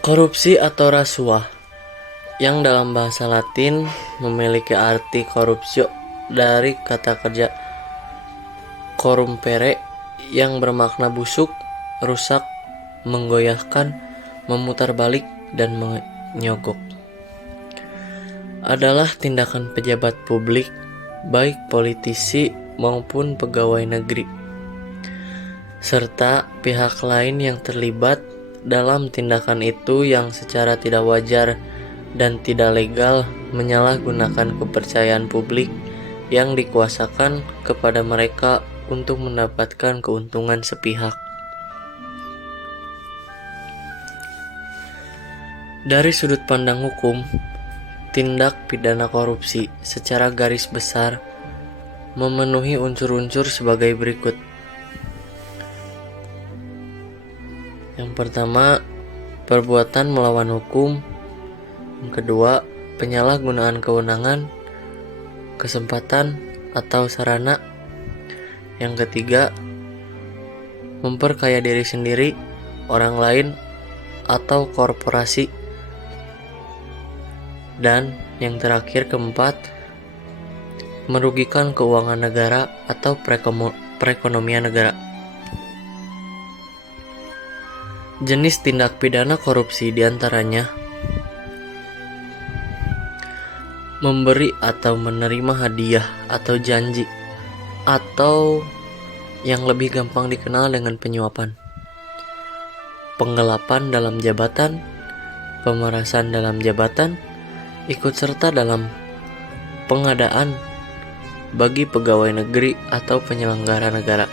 Korupsi atau rasuah, yang dalam bahasa Latin memiliki arti corruptio dari kata kerja corrumpere yang bermakna busuk, rusak, menggoyahkan, memutarbalik, dan menyogok. Adalah tindakan pejabat publik, baik politisi maupun pegawai negeri, serta pihak lain yang terlibat dalam tindakan itu yang secara tidak wajar dan tidak legal menyalahgunakan kepercayaan publik yang dikuasakan kepada mereka untuk mendapatkan keuntungan sepihak. Dari sudut pandang hukum, tindak pidana korupsi secara garis besar memenuhi unsur-unsur sebagai berikut. Yang pertama, perbuatan melawan hukum. Yang kedua, penyalahgunaan kewenangan, kesempatan, atau sarana. Yang ketiga, memperkaya diri sendiri, orang lain, atau korporasi. Dan yang terakhir, keempat, merugikan keuangan negara atau perekonomian negara. Jenis tindak pidana korupsi diantaranya memberi atau menerima hadiah atau janji, atau yang lebih gampang dikenal dengan penyuapan, penggelapan dalam jabatan, pemerasan dalam jabatan, ikut serta dalam pengadaan bagi pegawai negeri atau penyelenggara negara,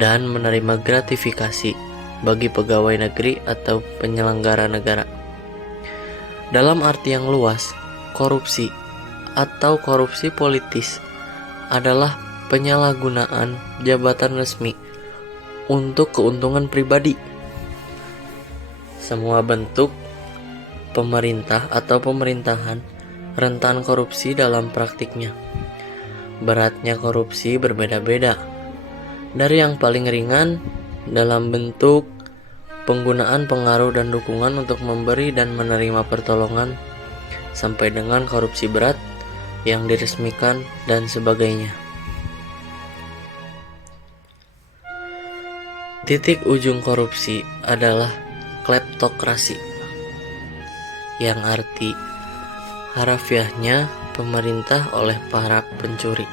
dan menerima gratifikasi bagi pegawai negeri atau penyelenggara negara. Dalam arti yang luas, korupsi atau korupsi politis adalah penyalahgunaan jabatan resmi untuk keuntungan pribadi. Semua bentuk pemerintah atau pemerintahan rentan korupsi dalam praktiknya. Beratnya korupsi berbeda-beda, dari yang paling ringan dalam bentuk penggunaan pengaruh dan dukungan untuk memberi dan menerima pertolongan, sampai dengan korupsi berat yang diresmikan dan sebagainya. Titik ujung korupsi adalah kleptokrasi, yang arti harafiahnya pemerintah oleh para pencuri,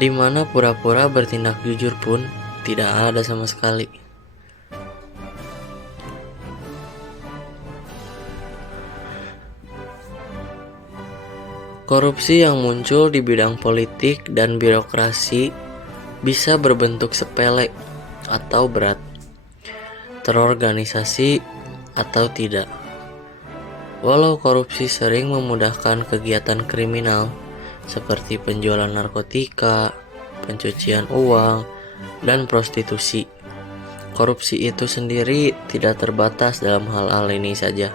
di mana pura-pura bertindak jujur pun tidak ada sama sekali. Korupsi yang muncul di bidang politik dan birokrasi bisa berbentuk sepele atau berat, terorganisasi atau tidak. Walau korupsi sering memudahkan kegiatan kriminal seperti penjualan narkotika, pencucian uang, dan prostitusi, korupsi itu sendiri tidak terbatas dalam hal-hal ini saja.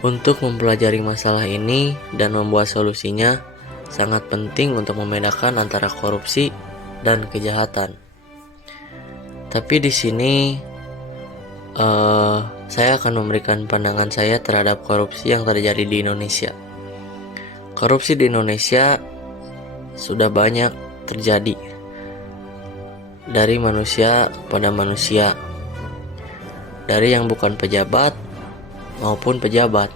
Untuk mempelajari masalah ini dan membuat solusinya, sangat penting untuk membedakan antara korupsi dan kejahatan. Tapi di sini saya akan memberikan pandangan saya terhadap korupsi yang terjadi di Indonesia. Korupsi di Indonesia sudah banyak terjadi, dari manusia kepada manusia, dari yang bukan pejabat maupun pejabat.